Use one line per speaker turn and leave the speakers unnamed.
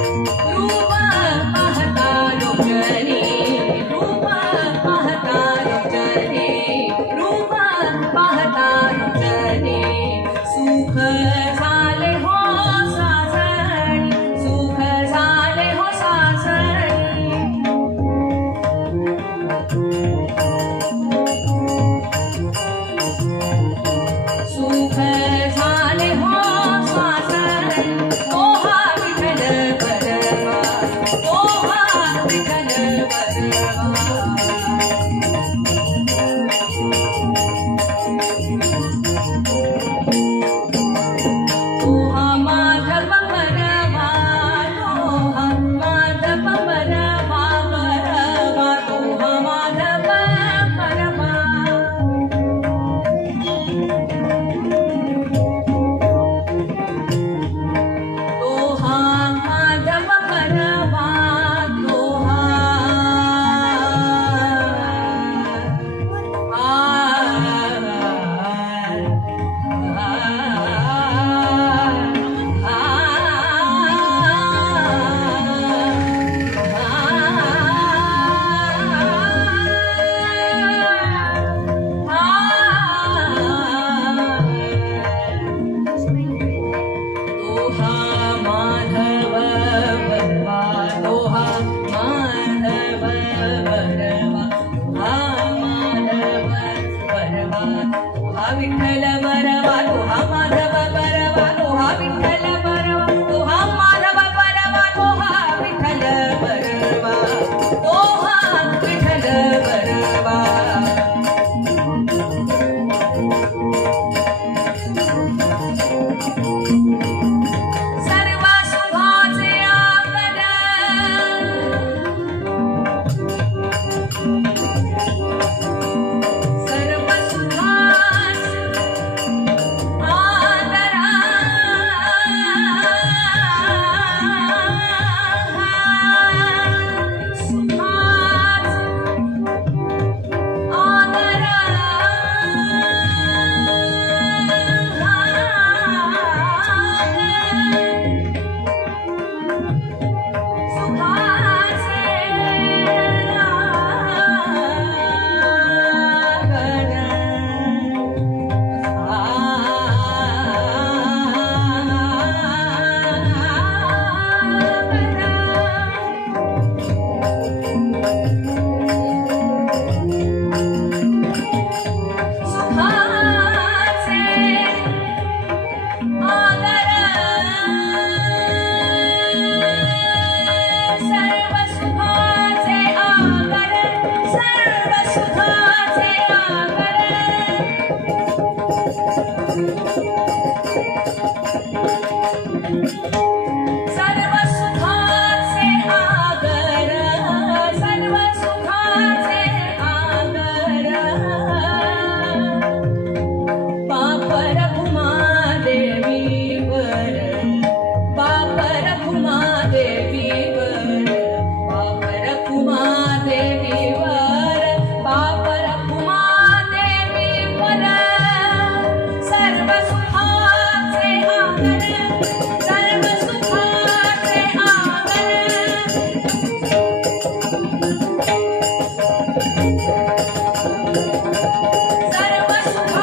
Rupa Rupa I'm in my. Thank you. Sarah, what's your